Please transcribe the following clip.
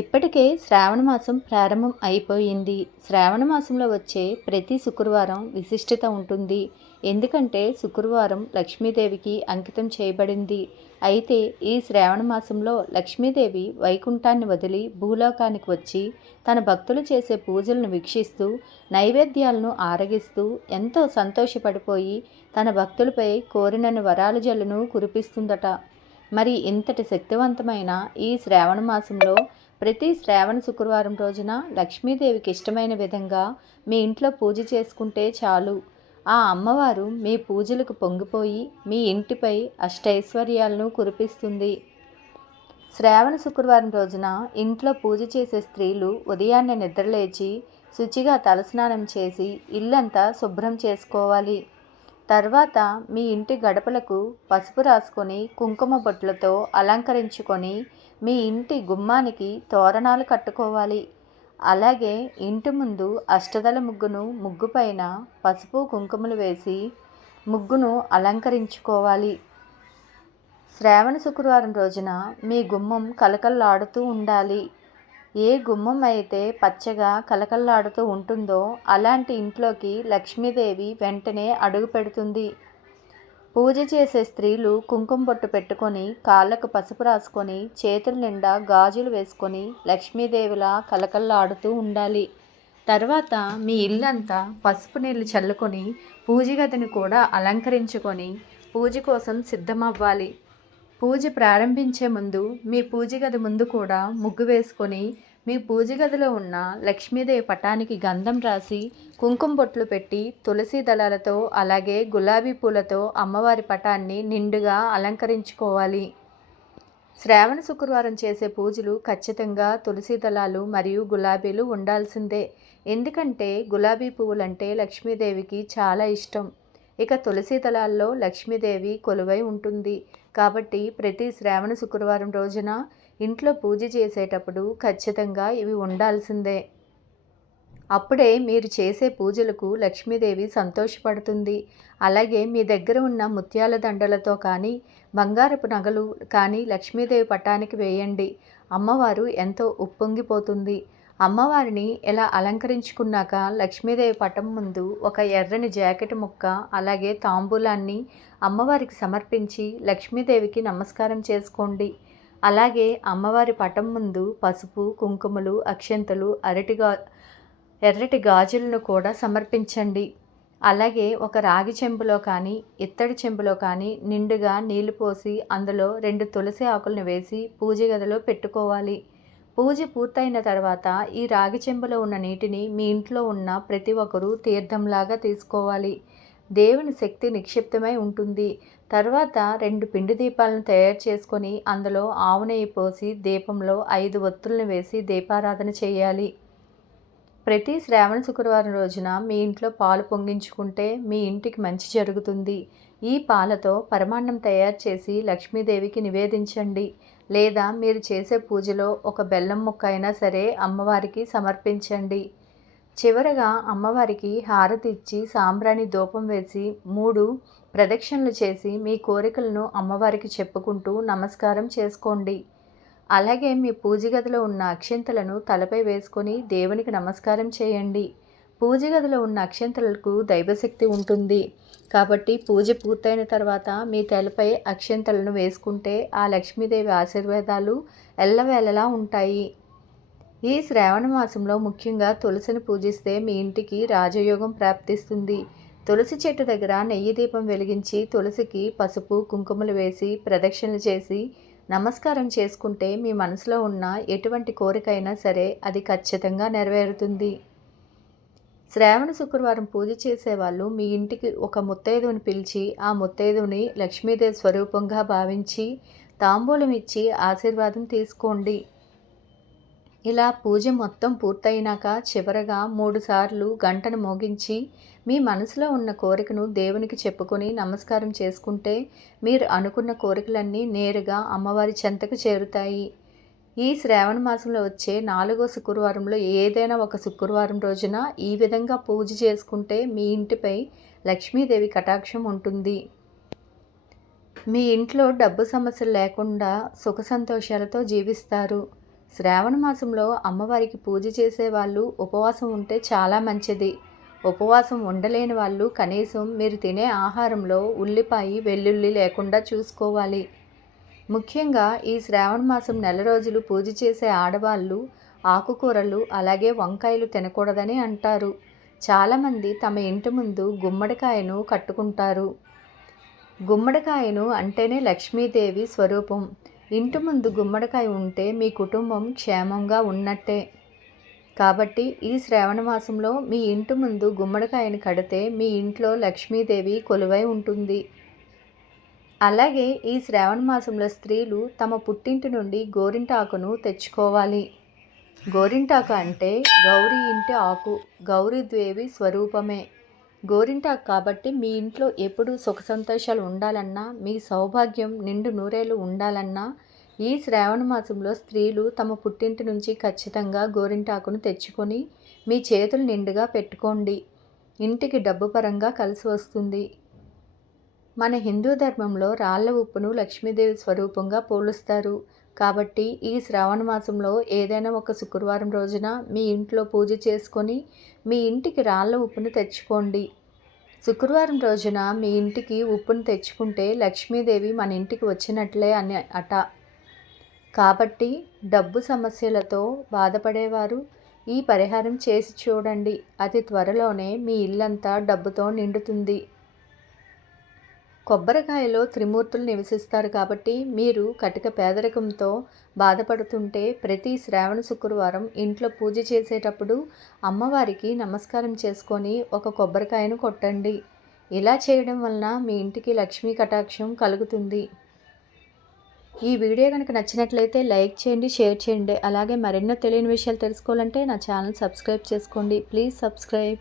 ఇప్పటికే శ్రావణ మాసం ప్రారంభం అయిపోయింది. శ్రావణ మాసంలో వచ్చే ప్రతి శుక్రవారం విశిష్టత ఉంటుంది. ఎందుకంటే శుక్రవారం లక్ష్మీదేవికి అంకితం చేయబడింది. అయితే ఈ శ్రావణ మాసంలో లక్ష్మీదేవి వైకుంఠాన్ని వదిలి భూలోకానికి వచ్చి తన భక్తులు చేసే పూజలను వీక్షిస్తూ నైవేద్యాలను ఆరగిస్తూ ఎంతో సంతోషపడిపోయి తన భక్తులపై కోరినన్ని వరాల జల్లును కురిపిస్తుందట. మరి ఇంతటి శక్తివంతమైన ఈ శ్రావణ మాసంలో ప్రతి శ్రావణ శుక్రవారం రోజున లక్ష్మీదేవికి ఇష్టమైన విధంగా మీ ఇంట్లో పూజ చేసుకుంటే చాలు. ఆ అమ్మవారు మీ పూజలకు పొంగిపోయి మీ ఇంటిపై అష్టైశ్వర్యాలను కురిపిస్తుంది. శ్రావణ శుక్రవారం రోజున ఇంట్లో పూజ చేసే స్త్రీలు ఉదయాన్నే నిద్రలేచి శుచిగా తలస్నానం చేసి ఇల్లంతా శుభ్రం చేసుకోవాలి. తర్వాత మీ ఇంటి గడపలకు పసుపు రాసుకొని కుంకుమ బొట్లతో అలంకరించుకొని మీ ఇంటి గుమ్మానికి తోరణాలు కట్టుకోవాలి. అలాగే ఇంటి ముందు అష్టదళ ముగ్గును ముగ్గు పైన పసుపు కుంకుమలు వేసి ముగ్గును అలంకరించుకోవాలి. శ్రావణ శుక్రవారం రోజున మీ గుమ్మం కలకల్లాడుతూ ఉండాలి. ఏ గుమ్మం అయితే పచ్చగా కలకల్లాడుతూ ఉంటుందో అలాంటి ఇంట్లోకి లక్ష్మీదేవి వెంటనే అడుగు పెడుతుంది. పూజ చేసే స్త్రీలు కుంకుమ బొట్టు పెట్టుకొని కాళ్ళకు పసుపు రాసుకొని చేతుల నిండా గాజులు వేసుకొని లక్ష్మీదేవిలా కలకల్లాడుతూ ఉండాలి. తర్వాత మీ ఇల్లంతా పసుపు నీళ్ళు చల్లుకొని పూజ గదిని కూడా అలంకరించుకొని పూజ కోసం సిద్ధమవ్వాలి. పూజ ప్రారంభించే ముందు మీ పూజ గది ముందు కూడా ముగ్గు వేసుకొని మీ పూజ గదిలో ఉన్న లక్ష్మీదేవి పటానికి గంధం రాసి కుంకుమ బొట్లు పెట్టి తులసి దళాలతో అలాగే గులాబీ పూలతో అమ్మవారి పటాన్ని నిండుగా అలంకరించుకోవాలి. శ్రావణ శుక్రవారం చేసే పూజలు ఖచ్చితంగా తులసి దళాలు మరియు గులాబీలు ఉండాల్సిందే. ఎందుకంటే గులాబీ పువ్వులంటే లక్ష్మీదేవికి చాలా ఇష్టం. ఇక తులసి దళాల్లో లక్ష్మీదేవి కొలువై ఉంటుంది. కాబట్టి ప్రతి శ్రావణ శుక్రవారం రోజున ఇంట్లో పూజ చేసేటప్పుడు ఖచ్చితంగా ఇవి ఉండాల్సిందే. అప్పుడే మీరు చేసే పూజలకు లక్ష్మీదేవి సంతోషపడుతుంది. అలాగే మీ దగ్గర ఉన్న ముత్యాల దండలతో కానీ బంగారపు నగలు కానీ లక్ష్మీదేవి పటానికి వేయండి. అమ్మవారు ఎంతో ఉప్పొంగిపోతుంది. అమ్మవారిని ఎలా అలంకరించుకున్నాక లక్ష్మీదేవి పటం ముందు ఒక ఎర్రని జాకెట్ ముక్క అలాగే తాంబూలాన్ని అమ్మవారికి సమర్పించి లక్ష్మీదేవికి నమస్కారం చేసుకోండి. అలాగే అమ్మవారి పటం ముందు పసుపు కుంకుమలు అక్షంతలు అరటిగా ఎర్రటి గాజులను కూడా సమర్పించండి. అలాగే ఒక రాగి చెంబులో కానీ ఇత్తడి చెంబులో కానీ నిండుగా నీళ్ళు పోసి అందులో రెండు తులసి ఆకులను వేసి పూజ గదిలో పెట్టుకోవాలి. పూజ పూర్తయిన తర్వాత ఈ రాగి చెంబులో ఉన్న నీటిని మీ ఇంట్లో ఉన్న ప్రతి ఒక్కరూ తీర్థంలాగా తీసుకోవాలి. దేవుని శక్తి నిక్షిప్తమై ఉంటుంది. తర్వాత రెండు పిండి దీపాలను తయారు చేసుకొని అందులో ఆవు నెయ్యి పోసి దీపంలో ఐదు ఒత్తులను వేసి దీపారాధన చేయాలి. ప్రతి శ్రావణ శుక్రవారం రోజున మీ ఇంట్లో పాలు పొంగించుకుంటే మీ ఇంటికి మంచి జరుగుతుంది. ఈ పాలతో పరమాన్నం తయారు చేసి లక్ష్మీదేవికి నివేదించండి. లేదా మీరు చేసే పూజలో ఒక బెల్లం ముక్క అయినా సరే అమ్మవారికి సమర్పించండి. చివరగా అమ్మవారికి హారతి ఇచ్చి సాంబ్రాణి ధూపం వేసి మూడు ప్రదక్షిణలు చేసి మీ కోరికలను అమ్మవారికి చెప్పుకుంటూ నమస్కారం చేసుకోండి. అలాగే మీ పూజ గదిలో ఉన్న అక్షంతలను తలపై వేసుకొని దేవునికి నమస్కారం చేయండి. పూజ గదిలో ఉన్న అక్షంతలకు దైవశక్తి ఉంటుంది. కాబట్టి పూజ పూర్తయిన తర్వాత మీ తలపై అక్షంతలను వేసుకుంటే ఆ లక్ష్మీదేవి ఆశీర్వాదాలు ఎల్లవేళలా ఉంటాయి. ఈ శ్రావణ మాసంలో ముఖ్యంగా తులసిని పూజిస్తే మీ ఇంటికి రాజయోగం ప్రాప్తిస్తుంది. తులసి చెట్టు దగ్గర నెయ్యి దీపం వెలిగించి తులసికి పసుపు కుంకుమలు వేసి ప్రదక్షిణలు చేసి నమస్కారం చేసుకుంటే మీ మనసులో ఉన్న ఎటువంటి కోరికైనా సరే అది ఖచ్చితంగా నెరవేరుతుంది. శ్రావణ శుక్రవారం పూజ చేసేవాళ్ళు మీ ఇంటికి ఒక ముత్తైదువుని పిలిచి ఆ ముత్తైదువుని లక్ష్మీదేవి స్వరూపంగా భావించి తాంబూలం ఇచ్చి ఆశీర్వాదం తీసుకోండి. ఇలా పూజ మొత్తం పూర్తయినాక చివరగా మూడుసార్లు గంటను మోగించి మీ మనసులో ఉన్న కోరికను దేవునికి చెప్పుకొని నమస్కారం చేసుకుంటే మీరు అనుకున్న కోరికలన్నీ నేరుగా అమ్మవారి చెంతకు చేరుతాయి. ఈ శ్రావణ మాసంలో వచ్చే నాలుగో శుక్రవారంలో ఏదైనా ఒక శుక్రవారం రోజున ఈ విధంగా పూజ చేసుకుంటే మీ ఇంటిపై లక్ష్మీదేవి కటాక్షం ఉంటుంది. మీ ఇంట్లో డబ్బు సమస్యలు లేకుండా సుఖ సంతోషాలతో జీవిస్తారు. శ్రావణ మాసంలో అమ్మవారికి పూజ చేసే వాళ్ళు ఉపవాసం ఉంటే చాలా మంచిది. ఉపవాసం ఉండలేని వాళ్ళు కనీసం మీరు తినే ఆహారంలో ఉల్లిపాయ వెల్లుల్లి లేకుండా చూసుకోవాలి. ముఖ్యంగా ఈ శ్రావణ మాసం నెల రోజులు పూజ చేసే ఆడవాళ్ళు ఆకుకూరలు అలాగే వంకాయలు తినకూడదని అంటారు. చాలామంది తమ ఇంటి ముందు గుమ్మడికాయను కట్టుకుంటారు. గుమ్మడికాయను అంటేనే లక్ష్మీదేవి స్వరూపం. ఇంటి ముందు గుమ్మడికాయ ఉంటే మీ కుటుంబం క్షేమంగా ఉన్నట్టే. కాబట్టి ఈ శ్రావణ మాసంలో మీ ఇంటి ముందు గుమ్మడికాయను కడితే మీ ఇంట్లో లక్ష్మీదేవి కొలువై ఉంటుంది. అలాగే ఈ శ్రావణ మాసంలో స్త్రీలు తమ పుట్టింటి నుండి గోరింటాకును తెచ్చుకోవాలి. గోరింటాకు అంటే గౌరీ ఇంటి ఆకు గౌరీదేవి స్వరూపమే. గోరింటాకు కాబట్టి మీ ఇంట్లో ఎప్పుడు సుఖ సంతోషాలు ఉండాలన్నా మీ సౌభాగ్యం నిండు నూరేళ్ళు ఉండాలన్నా ఈ శ్రావణ మాసంలో స్త్రీలు తమ పుట్టింటి నుంచి ఖచ్చితంగా గోరింటాకును తెచ్చుకొని మీ చేతులు నిండుగా పెట్టుకోండి. ఇంటికి డబ్బు పరంగా కలిసి వస్తుంది. మన హిందూ ధర్మంలో రాళ్ళ ఉప్పును లక్ష్మీదేవి స్వరూపంగా పోలుస్తారు. కాబట్టి ఈ శ్రావణ మాసంలో ఏదైనా ఒక శుక్రవారం రోజున మీ ఇంట్లో పూజ చేసుకొని మీ ఇంటికి రాళ్ళ ఉప్పును తెచ్చుకోండి. శుక్రవారం రోజున మీ ఇంటికి ఉప్పును తెచ్చుకుంటే లక్ష్మీదేవి మన ఇంటికి వచ్చినట్లే అని అట. కాబట్టి డబ్బు సమస్యలతో బాధపడేవారు ఈ పరిహారం చేసి చూడండి. అతి త్వరలోనే మీ ఇల్లంతా డబ్బుతో నిండుతుంది. కొబ్బరికాయలో త్రిమూర్తులు నివసిస్తారు కాబట్టి మీరు కటిక పేదరికంతో బాధపడుతుంటే ప్రతి శ్రావణ శుక్రవారం ఇంట్లో పూజ చేసేటప్పుడు అమ్మవారికి నమస్కారం చేసుకొని ఒక కొబ్బరికాయను కొట్టండి. ఇలా చేయడం వలన మీ ఇంటికి లక్ష్మీ కటాక్షం కలుగుతుంది. ఈ వీడియో కనుక నచ్చినట్లయితే లైక్ చేయండి షేర్ చేయండి. అలాగే మరెన్నో తెలియని విషయాలు తెలుసుకోవాలంటే నా ఛానల్ సబ్స్క్రైబ్ చేసుకోండి. Please subscribe.